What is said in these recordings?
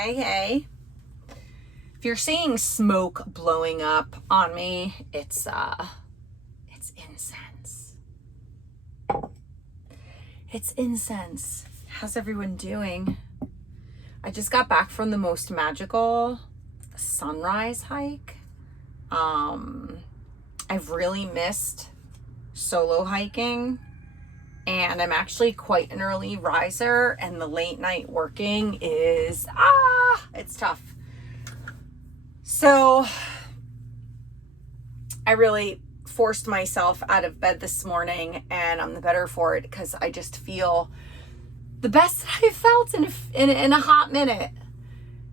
Hey. If you're seeing smoke blowing up on me, it's incense. It's incense. How's everyone doing? I just got back from the most magical sunrise hike. I've really missed solo hiking, and I'm actually quite an early riser, and the late night working is, it's tough. So I really forced myself out of bed this morning, and I'm the better for it because I just feel the best that I've felt in a hot minute.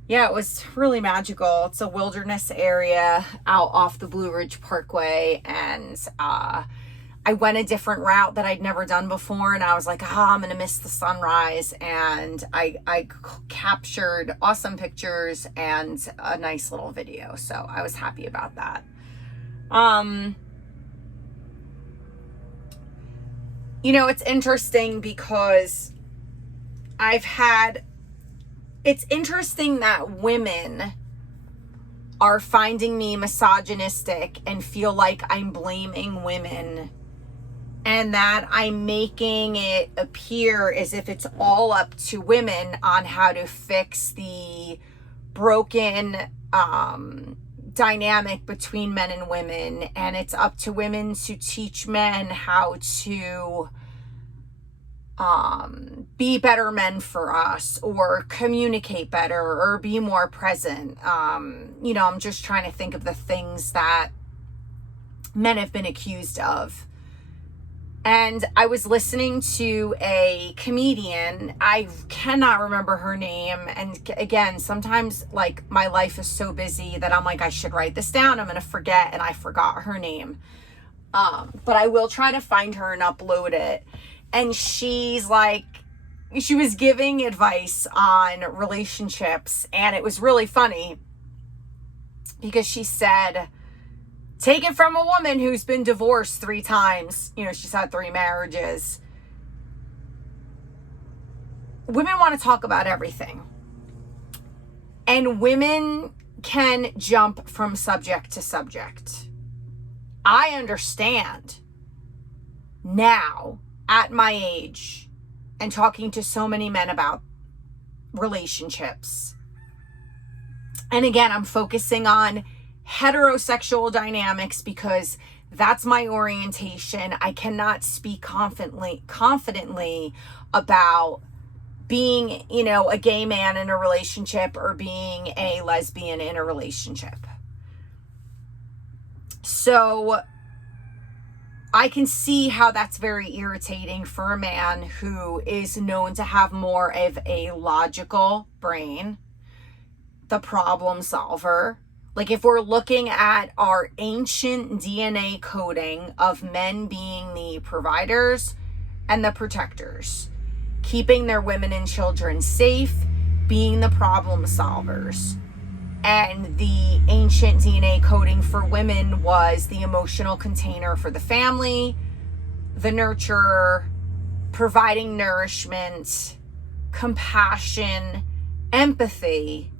Yeah, it was really magical. It's a wilderness area out off the Blue Ridge Parkway, and I went a different route that I'd never done before, and I was like, I'm gonna miss the sunrise, and I captured awesome pictures and a nice little video, so I was happy about that. It's interesting because it's interesting that women are finding me misogynistic and feel like I'm blaming women, and that I'm making it appear as if it's all up to women on how to fix the broken dynamic between men and women, and it's up to women to teach men how to be better men for us, or communicate better, or be more present. I'm just trying to think of the things that men have been accused of. And I was listening to a comedian. I cannot remember her name. And again, sometimes like my life is so busy that I'm like, I should write this down. I'm going to forget. And I forgot her name. But I will try to find her and upload it. And she was giving advice on relationships. And it was really funny because she said, take it from a woman who's been divorced 3 times. She's had 3 marriages. Women want to talk about everything. And women can jump from subject to subject. I understand now, at my age, and talking to so many men about relationships. And again, I'm focusing on heterosexual dynamics because that's my orientation. I cannot speak confidently about being, a gay man in a relationship or being a lesbian in a relationship. So I can see how that's very irritating for a man who is known to have more of a logical brain, the problem solver. Like if we're looking at our ancient DNA coding of men being the providers and the protectors, keeping their women and children safe, being the problem solvers. And the ancient DNA coding for women was the emotional container for the family, the nurturer, providing nourishment, compassion, empathy.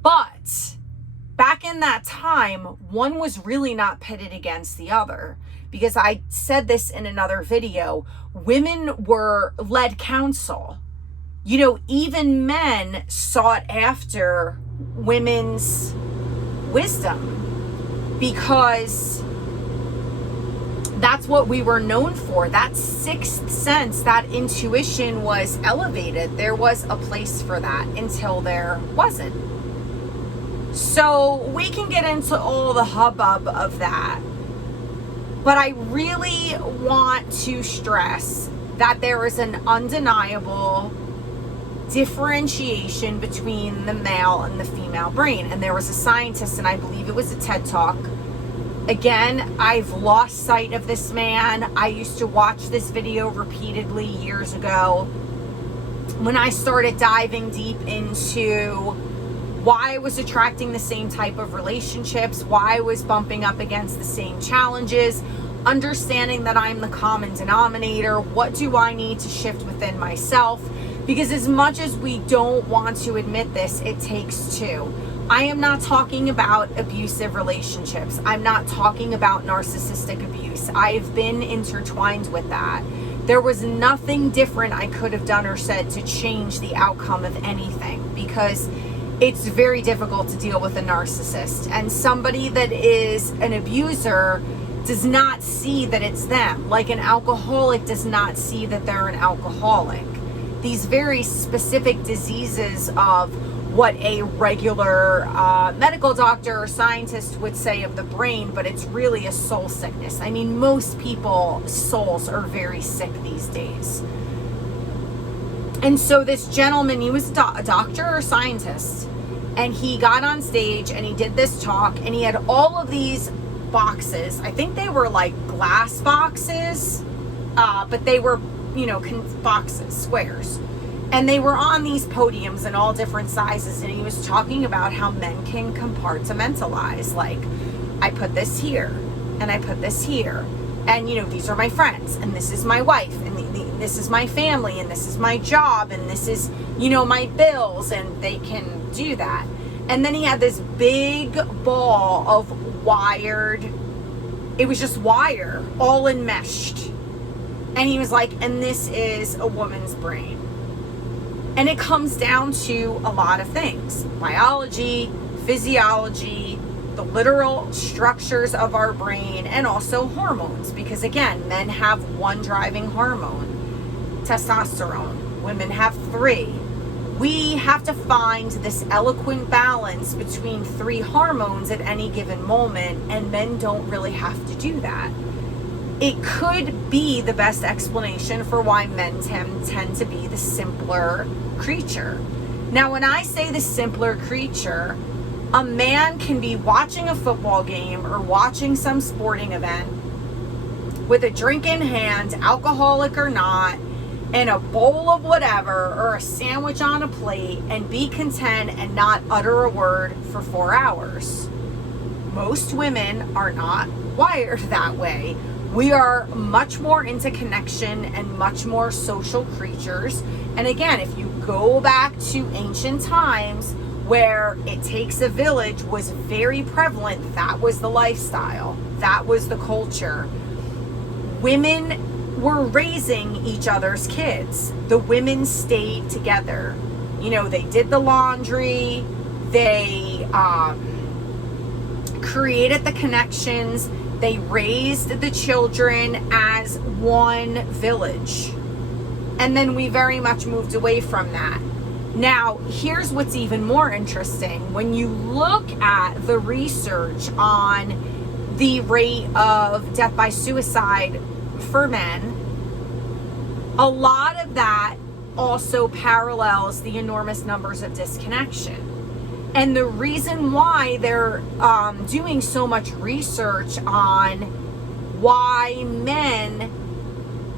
But back in that time, one was really not pitted against the other, because I said this in another video, women were led counsel. Even men sought after women's wisdom because that's what we were known for. That sixth sense, that intuition was elevated. There was a place for that until there wasn't. So we can get into all the hubbub of that. But I really want to stress that there is an undeniable differentiation between the male and the female brain. And there was a scientist, and I believe it was a TED Talk. Again, I've lost sight of this man. I used to watch this video repeatedly years ago when I started diving deep into why I was attracting the same type of relationships, why I was bumping up against the same challenges, understanding that I'm the common denominator. What do I need to shift within myself Because as much as we don't want to admit this, it takes two. I am not talking about abusive relationships. I'm not talking about narcissistic abuse. I've been intertwined with that. There was nothing different I could have done or said to change the outcome of anything, because it's very difficult to deal with a narcissist. And somebody that is an abuser does not see that it's them. Like an alcoholic does not see that they're an alcoholic. These very specific diseases of what a regular medical doctor or scientist would say of the brain, but it's really a soul sickness. I mean, most people's souls are very sick these days. And so this gentleman, he was a doctor or scientist, and he got on stage and he did this talk, and he had all of these boxes. I think they were like glass boxes, but they were, boxes, squares. And they were on these podiums in all different sizes, and he was talking about how men can compartmentalize. Like, I put this here, and I put this here, and these are my friends, and this is my wife, and this is my family, and this is my job, and this is my bills, and they can do that. And then he had this big ball of wired, it was just wire, all enmeshed, and he was like, and this is a woman's brain. And it comes down to a lot of things: biology, physiology, the literal structures of our brain, and also hormones. Because again, men have one driving hormone, testosterone. Women have three. We have to find this eloquent balance between three hormones at any given moment, and men don't really have to do that. It could be the best explanation for why men tend to be the simpler creature. Now, when I say the simpler creature, a man can be watching a football game or watching some sporting event with a drink in hand, alcoholic or not, and a bowl of whatever or a sandwich on a plate, and be content and not utter a word for 4 hours. Most women are not wired that way. We are much more into connection and much more social creatures. And again, if you go back to ancient times where it takes a village was very prevalent, that was the lifestyle, that was the culture. Women were raising each other's kids. The women stayed together. They did the laundry, they created the connections, they raised the children as one village. And then we very much moved away from that. Now, here's what's even more interesting. When you look at the research on the rate of death by suicide for men, a lot of that also parallels the enormous numbers of disconnection. And the reason why they're doing so much research on why men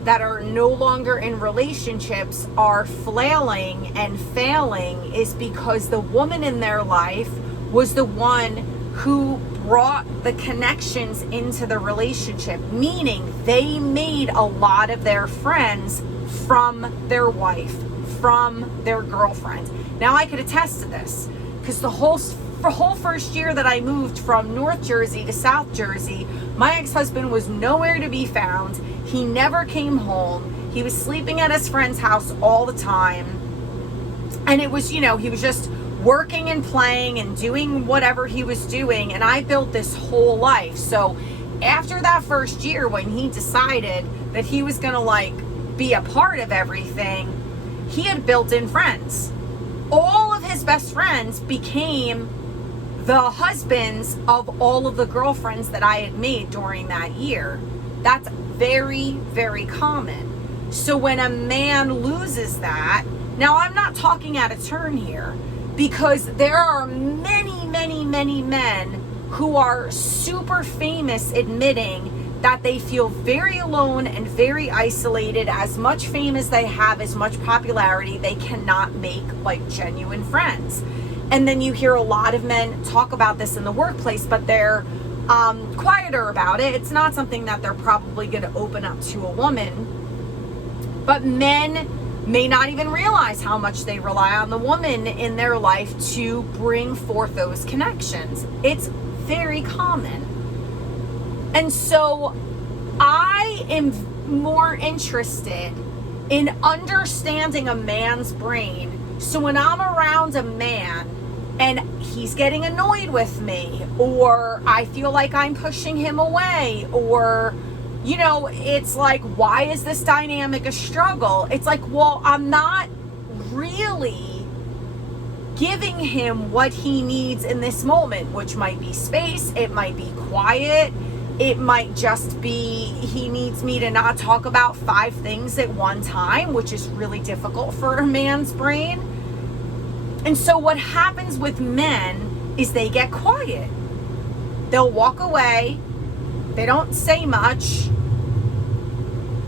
that are no longer in relationships are flailing and failing is because the woman in their life was the one who brought the connections into the relationship, meaning they made a lot of their friends from their wife, from their girlfriend. Now, I could attest to this, because the whole first year that I moved from North Jersey to South Jersey, my ex-husband was nowhere to be found. He never came home. He was sleeping at his friend's house all the time. And it was, he was just working and playing and doing whatever he was doing. And I built this whole life. So after that first year, when he decided that he was going to be a part of everything, he had built in friends. All of his best friends became the husbands of all of the girlfriends that I had made during that year. That's very, very common. So when a man loses that, now I'm not talking out of turn here, because there are many, many, many men who are super famous admitting that they feel very alone and very isolated. As much fame as they have, as much popularity, they cannot make genuine friends. And then you hear a lot of men talk about this in the workplace, but they're quieter about it. It's not something that they're probably going to open up to a woman. But men may not even realize how much they rely on the woman in their life to bring forth those connections. It's very common. And so I am more interested in understanding a man's brain. So when I'm around a man and he's getting annoyed with me, or I feel like I'm pushing him away, or, you know, it's like, why is this dynamic a struggle? It's like, well, I'm not really giving him what he needs in this moment, which might be space, it might be quiet, it might just be he needs me to not talk about 5 things at one time, which is really difficult for a man's brain. And so what happens with men is they get quiet. They'll walk away. They don't say much.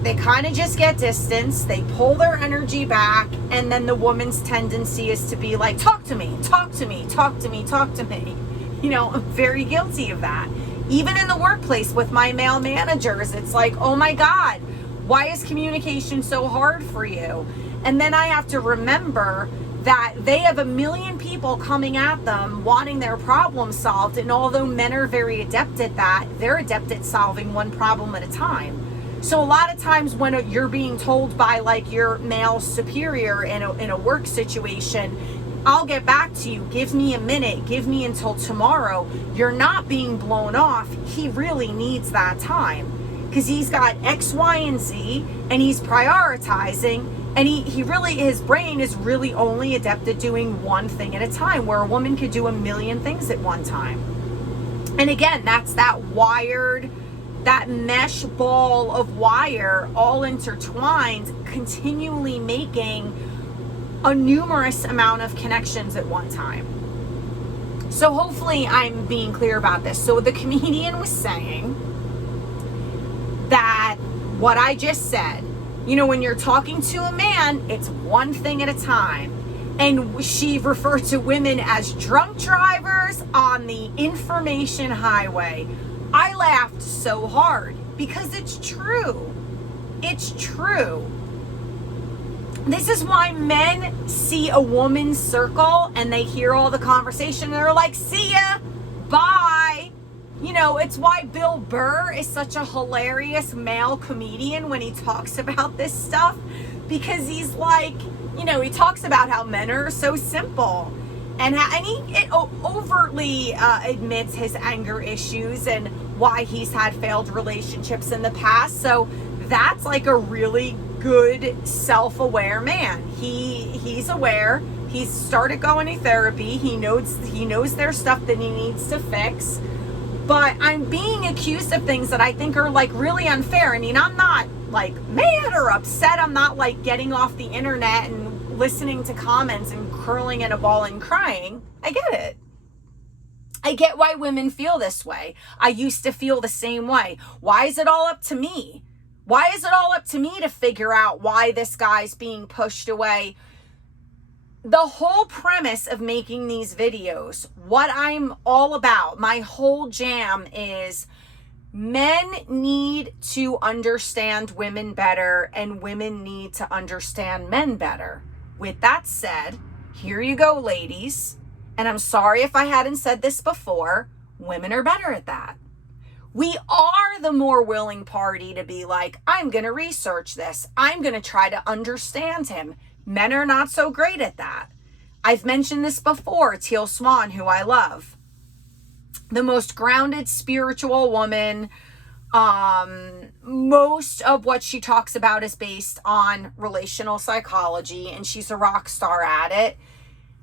They kind of just get distance. They pull their energy back. And then the woman's tendency is to be like, talk to me, talk to me, talk to me, talk to me. You know, I'm very guilty of that. Even in the workplace with my male managers, it's like, oh my God, why is communication so hard for you? And then I have to remember that they have a million people coming at them wanting their problem solved. And although men are very adept at that, they're adept at solving one problem at a time. So a lot of times when you're being told by like your male superior in a work situation, I'll get back to you, give me a minute, give me until tomorrow, you're not being blown off. He really needs that time because he's got X, Y, and Z, and he's prioritizing. And he really, his brain is really only adept at doing one thing at a time, where a woman could do a million things at one time. And again, that's that wired, that mesh ball of wire all intertwined, continually making a numerous amount of connections at one time. So hopefully I'm being clear about this. So the comedian was saying that what I just said, you know, when you're talking to a man, it's one thing at a time. And she referred to women as drunk drivers on the information highway. I laughed so hard because it's true. It's true. This is why men see a woman's circle and they hear all the conversation and they're like, see ya, bye. You know, it's why Bill Burr is such a hilarious male comedian when he talks about this stuff, because he's like, you know, he talks about how men are so simple, and he overtly admits his anger issues and why he's had failed relationships in the past. So that's like a really good self-aware man. He's aware. He's started going to therapy. He knows there's stuff that he needs to fix. But I'm being accused of things that I think are like really unfair. I mean, I'm not like mad or upset. I'm not like getting off the internet and listening to comments and curling in a ball and crying. I get it. I get why women feel this way. I used to feel the same way. Why is it all up to me? Why is it all up to me to figure out why this guy's being pushed away? The whole premise of making these videos, what I'm all about, my whole jam is men need to understand women better and women need to understand men better. With that said, here you go, ladies. And I'm sorry if I hadn't said this before, women are better at that. We are the more willing party to be like, I'm going to research this. I'm going to try to understand him. Men are not so great at that. I've mentioned this before. Teal Swan, who I love, the most grounded spiritual woman. Most of what she talks about is based on relational psychology, and she's a rock star at it.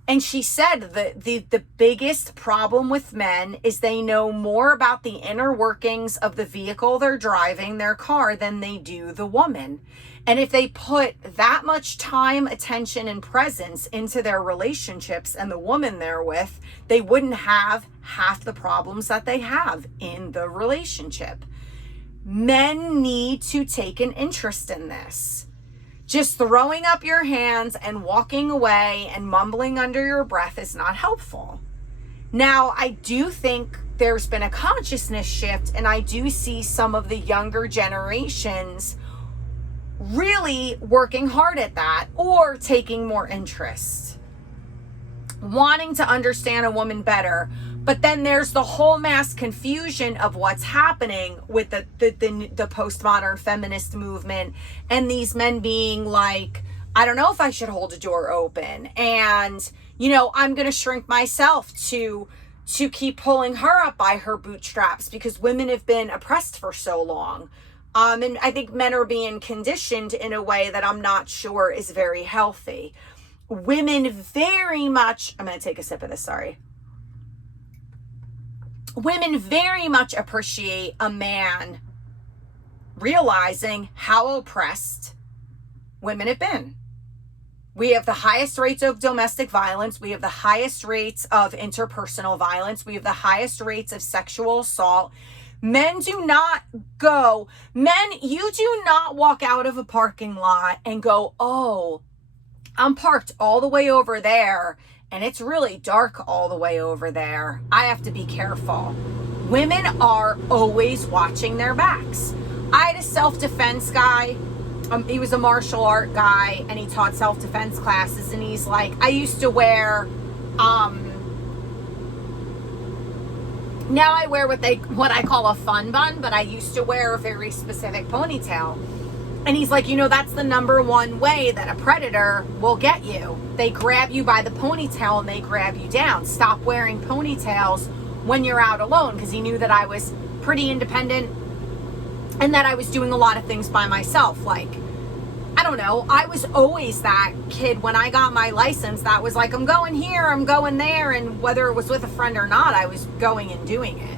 And she said that the biggest problem with men is they know more about the inner workings of the vehicle they're driving, their car, than they do the woman. And if they put that much time, attention, and presence into their relationships and the woman they're with, they wouldn't have half the problems that they have in the relationship. Men need to take an interest in this. Just throwing up your hands and walking away and mumbling under your breath is not helpful. Now, I do think there's been a consciousness shift, and I do see some of the younger generations really working hard at that or taking more interest, wanting to understand a woman better. But then there's the whole mass confusion of what's happening with the postmodern feminist movement, and these men being like, I don't know if I should hold a door open, and I'm going to shrink myself to keep pulling her up by her bootstraps because women have been oppressed for so long. And I think men are being conditioned in a way that I'm not sure is very healthy. Women very much, I'm going to take a sip of this, sorry. Women very much appreciate a man realizing how oppressed women have been. We have the highest rates of domestic violence. We have the highest rates of interpersonal violence. We have the highest rates of sexual assault. Men, you do not walk out of a parking lot and go, oh, I'm parked all the way over there and it's really dark all the way over there. I have to be careful. Women are always watching their backs. I had a self-defense guy. He was a martial art guy and he taught self-defense classes, and he's like, I used to wear, now I wear what I call a fun bun, but I used to wear a very specific ponytail. And he's like, that's the number one way that a predator will get you. They grab you by the ponytail and they grab you down. Stop wearing ponytails when you're out alone, because he knew that I was pretty independent and that I was doing a lot of things by myself. Like, I don't know, I was always that kid when I got my license that was like, I'm going here, I'm going there, and whether it was with a friend or not, I was going and doing it.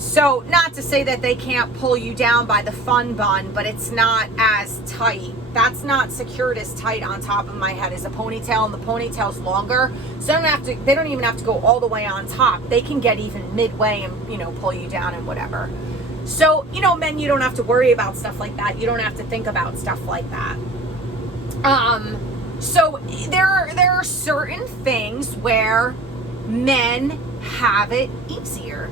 So, not to say that they can't pull you down by the fun bun, but it's not as tight. That's not secured as tight on top of my head as a ponytail, and the ponytail's longer. So they don't even have to go all the way on top. They can get even midway and, pull you down and whatever. So, men, you don't have to worry about stuff like that. You don't have to think about stuff like that. So there are certain things where men have it easier.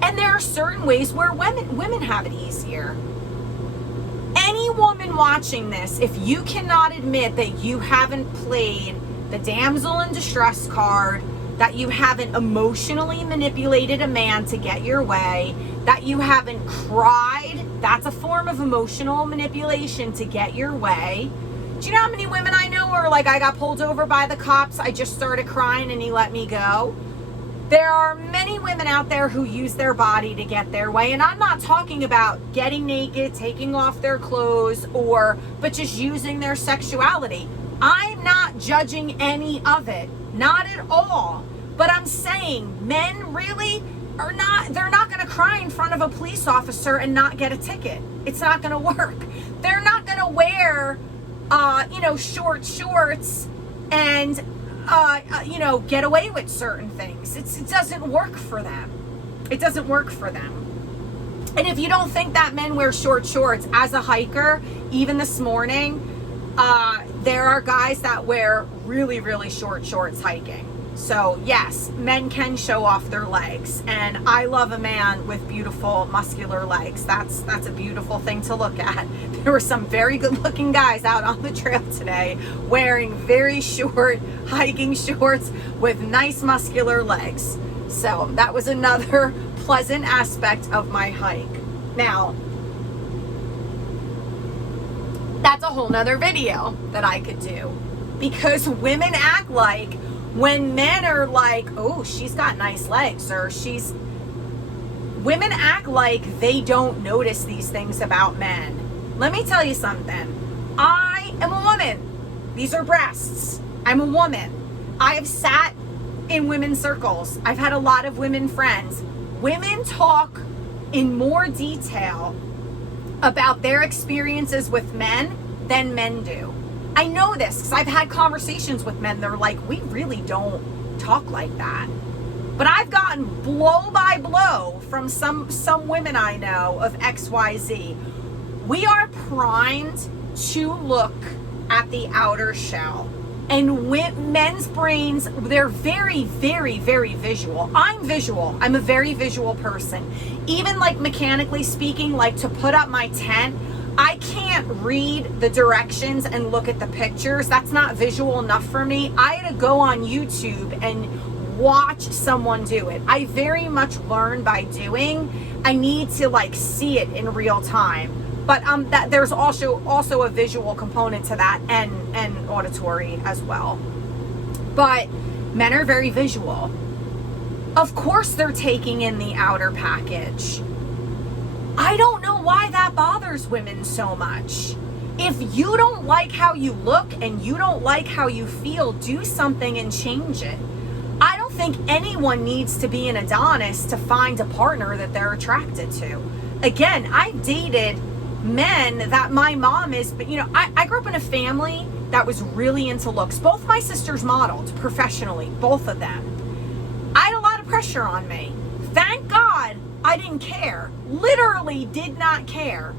And there are certain ways where women have it easier. Any woman watching this, if you cannot admit that you haven't played the damsel in distress card, that you haven't emotionally manipulated a man to get your way, that you haven't cried, that's a form of emotional manipulation to get your way. Do you know how many women I know are like, I got pulled over by the cops, I just started crying and he let me go? There are many women out there who use their body to get their way. And I'm not talking about getting naked, taking off their clothes, but just using their sexuality. I'm not judging any of it. Not at all. But I'm saying men really they're not going to cry in front of a police officer and not get a ticket. It's not going to work. They're not going to wear, short shorts and get away with certain things. It doesn't work for them. It doesn't work for them. And if you don't think that men wear short shorts, as a hiker, even this morning, there are guys that wear really, really short shorts hiking. So yes, men can show off their legs, and I love a man with beautiful muscular legs. That's a beautiful thing to look at. There were some very good looking guys out on the trail today wearing very short hiking shorts with nice muscular legs. So that was another pleasant aspect of my hike. Now, that's a whole nother video that I could do, because women act like when men are like, oh, she's got nice legs, or women act like they don't notice these things about men. Let me tell you something. I am a woman. These are breasts. I'm a woman. I have sat in women's circles. I've had a lot of women friends. Women talk in more detail about their experiences with men than men do. I know this because I've had conversations with men. They're like, we really don't talk like that. But I've gotten blow by blow from some women I know of XYZ. We are primed to look at the outer shell. And men's brains, they're very, very, very visual. I'm visual. I'm a very visual person. Even like mechanically speaking, like to put up my tent, I can't read the directions and look at the pictures. That's not visual enough for me. I had to go on YouTube and watch someone do it. I very much learn by doing. I need to like see it in real time. But that there's also a visual component to that, and auditory as well. But men are very visual. Of course they're taking in the outer package. I don't know why that bothers women so much. If you don't like how you look and you don't like how you feel, do something and change it. I don't think anyone needs to be an Adonis to find a partner that they're attracted to. Again, I've dated men that my mom is, but I grew up in a family that was really into looks. Both my sisters modeled professionally, both of them. I had a lot of pressure on me. Thank God I didn't care. Literally did not care.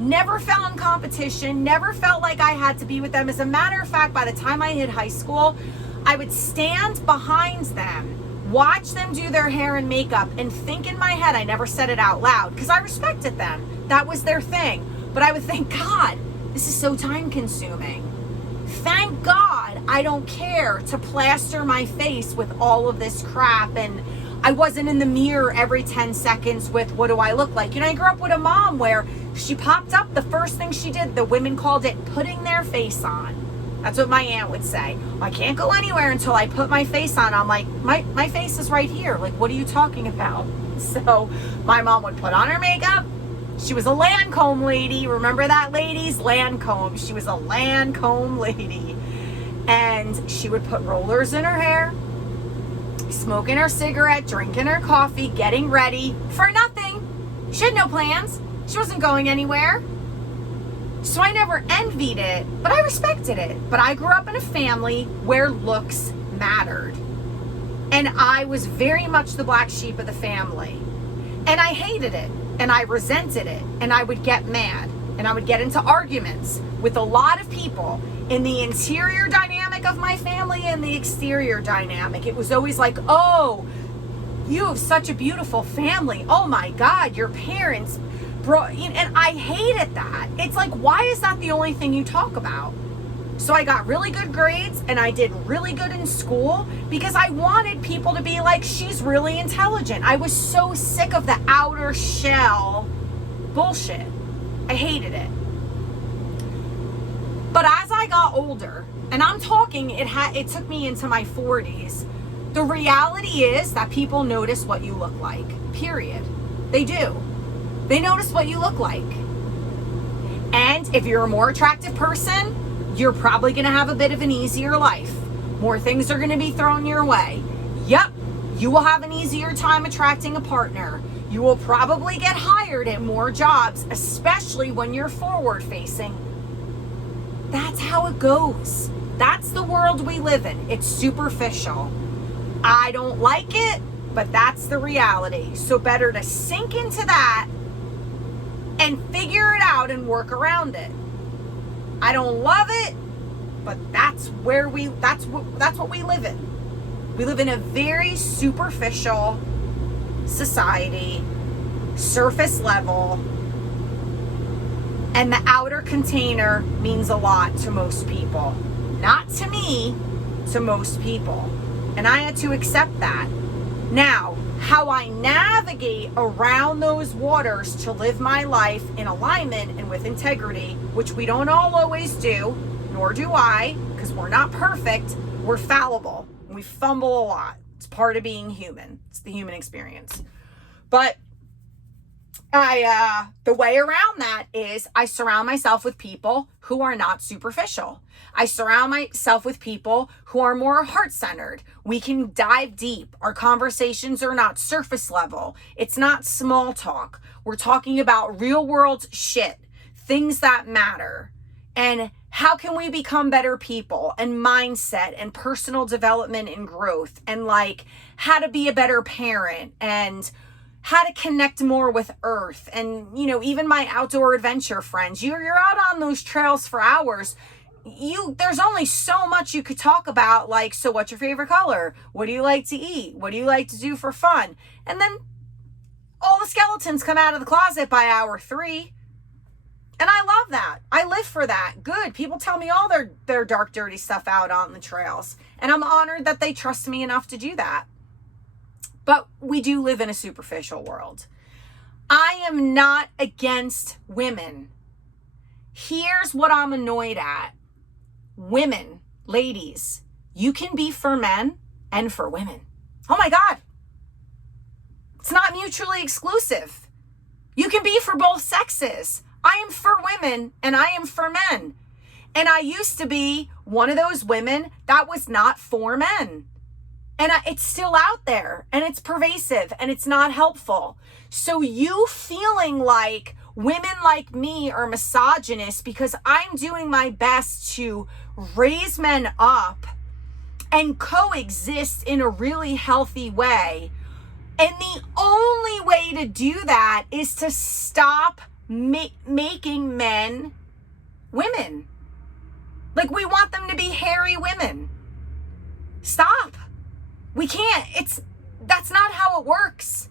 Never fell in competition, never felt like I had to be with them. As a matter of fact, by the time I hit high school, I would stand behind them, watch them do their hair and makeup, and think in my head, I never said it out loud because I respected them. That was their thing. But I would think, God, this is so time consuming. Thank God I don't care to plaster my face with all of this crap, and I wasn't in the mirror every 10 seconds with what do I look like. I grew up with a mom where she popped up, the first thing she did, the women called it putting their face on. That's what my aunt would say. I can't go anywhere until I put my face on. I'm like, my face is right here. Like, what are you talking about? So my mom would put on her makeup. She was a Lancome lady. Remember that, ladies? Lancome. She was a Lancome lady. And she would put rollers in her hair, smoking her cigarette, drinking her coffee, getting ready for nothing. She had no plans. She wasn't going anywhere. So I never envied it, but I respected it. But I grew up in a family where looks mattered. And I was very much the black sheep of the family. And I hated it. And I resented it. And I would get mad. And I would get into arguments with a lot of people in the interior dynamic of my family and the exterior dynamic. It was always like, oh, you have such a beautiful family. Oh my God, your parents brought, and I hated that. It's like, why is that the only thing you talk about? So I got really good grades and I did really good in school because I wanted people to be like, she's really intelligent. I was so sick of the outer shell bullshit. I hated it. But as I got older, and I'm talking, it took me into my 40s, the reality is that people notice what you look like, period. They do. They notice what you look like. And if you're a more attractive person, you're probably going to have a bit of an easier life. More things are going to be thrown your way. Yep, you will have an easier time attracting a partner. You will probably get hired at more jobs, especially when you're forward facing. That's how it goes. That's the world we live in. It's superficial. I don't like it, but that's the reality. So better to sink into that and figure it out and work around it. I don't love it, but that's what we live in. We live in a very superficial society, surface level, and the outer container means a lot to most people. Not to me, to most people. And I had to accept that. Now, how I navigate around those waters to live my life in alignment and with integrity, which we don't all always do, nor do I, because we're not perfect, we're fallible. And we fumble a lot. It's part of being human. It's the human experience. But the way around that is I surround myself with people who are not superficial. I surround myself with people who are more heart-centered. We can dive deep. Our conversations are not surface level. It's not small talk. We're talking about real world shit, things that matter. And how can we become better people, and mindset and personal development and growth, and like how to be a better parent, and how to connect more with earth. And even my outdoor adventure friends, you're out on those trails for hours. There's only so much you could talk about, like, so what's your favorite color? What do you like to eat? What do you like to do for fun? And then all the skeletons come out of the closet by hour 3. And I love that. I live for that. Good. People tell me all their dark, dirty stuff out on the trails. And I'm honored that they trust me enough to do that. But we do live in a superficial world. I am not against women. Here's what I'm annoyed at. Women, ladies, you can be for men and for women. Oh my God. It's not mutually exclusive. You can be for both sexes. I am for women and I am for men. And I used to be one of those women that was not for men. And it's still out there and it's pervasive and it's not helpful. So you feeling like women like me are misogynist because I'm doing my best to raise men up and coexist in a really healthy way. And the only way to do that is to stop making men women. Like we want them to be hairy women. Stop. We can't. That's not how it works.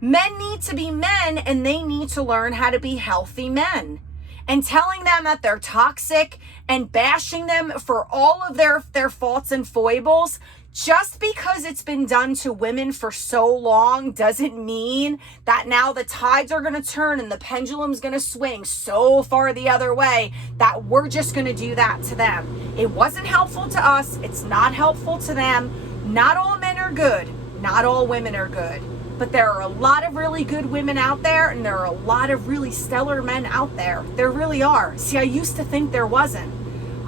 Men need to be men and they need to learn how to be healthy men. And telling them that they're toxic and bashing them for all of their faults and foibles, just because it's been done to women for so long doesn't mean that now the tides are going to turn and the pendulum's going to swing so far the other way that we're just going to do that to them. It wasn't helpful to us. It's not helpful to them. Not all men are good. Not all women are good. But there are a lot of really good women out there and there are a lot of really stellar men out there. There really are. See, I used to think there wasn't.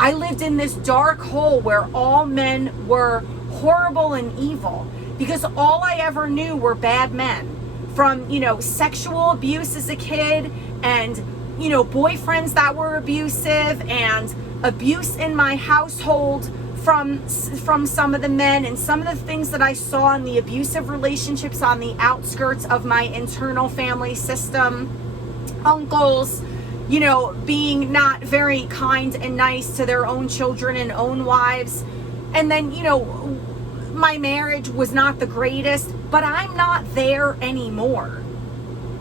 I lived in this dark hole where all men were horrible and evil because all I ever knew were bad men. From, sexual abuse as a kid and, boyfriends that were abusive and abuse in my household from some of the men and some of the things that I saw in the abusive relationships on the outskirts of my internal family system. Uncles, being not very kind and nice to their own children and own wives. And then, my marriage was not the greatest, but I'm not there anymore.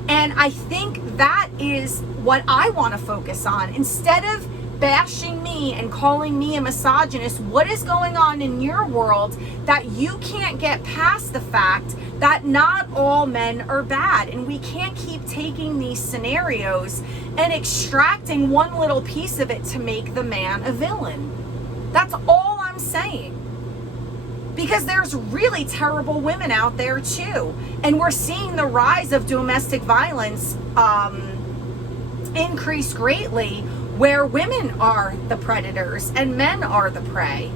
And I think that is what I want to focus on. Instead of bashing me and calling me a misogynist, what is going on in your world that you can't get past the fact that not all men are bad? And we can't keep taking these scenarios and extracting one little piece of it to make the man a villain. That's all I'm saying. Because there's really terrible women out there too. And we're seeing the rise of domestic violence increase greatly, where women are the predators and men are the prey.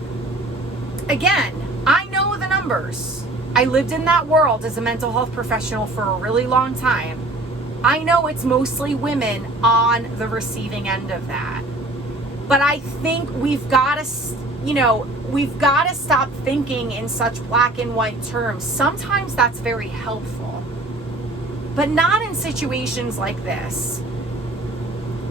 Again, I know the numbers. I lived in that world as a mental health professional for a really long time. I know it's mostly women on the receiving end of that. But I think we've got to stop thinking in such black and white terms. Sometimes that's very helpful, but not in situations like this.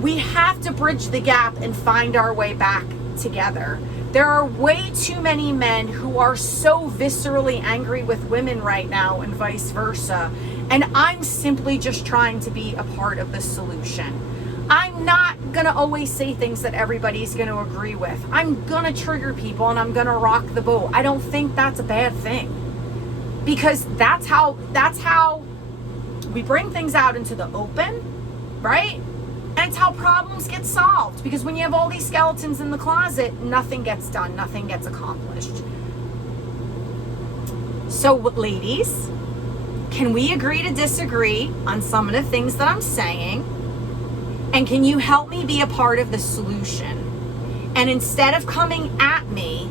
We have to bridge the gap and find our way back together. There are way too many men who are so viscerally angry with women right now and vice versa. And I'm simply just trying to be a part of the solution. I'm not going to always say things that everybody's going to agree with. I'm going to trigger people and I'm going to rock the boat. I don't think that's a bad thing. Because that's how we bring things out into the open, right? And it's how problems get solved. Because when you have all these skeletons in the closet, nothing gets done, nothing gets accomplished. So, ladies, can we agree to disagree on some of the things that I'm saying? And can you help me be a part of the solution? And instead of coming at me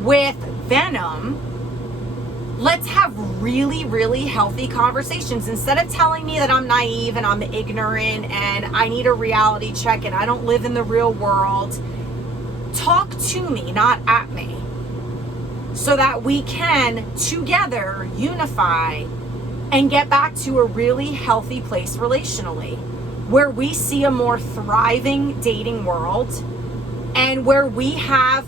with venom, let's have really, really healthy conversations. Instead of telling me that I'm naive and I'm ignorant and I need a reality check and I don't live in the real world, talk to me, not at me, so that we can together unify and get back to a really healthy place relationally, where we see a more thriving dating world and where we have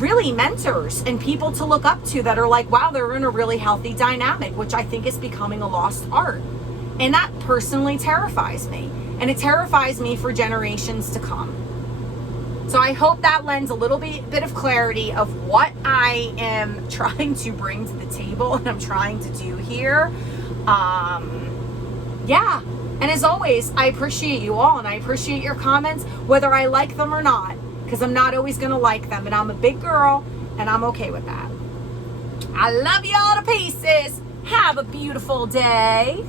really mentors and people to look up to that are like, wow, they're in a really healthy dynamic, which I think is becoming a lost art. And that personally terrifies me. and it terrifies me for generations to come. So I hope that lends a little bit of clarity of what I am trying to bring to the table and I'm trying to do here. Yeah. And as always, I appreciate you all, and I appreciate your comments, whether I like them or not, because I'm not always going to like them, and I'm a big girl, and I'm okay with that. I love y'all to pieces. Have a beautiful day.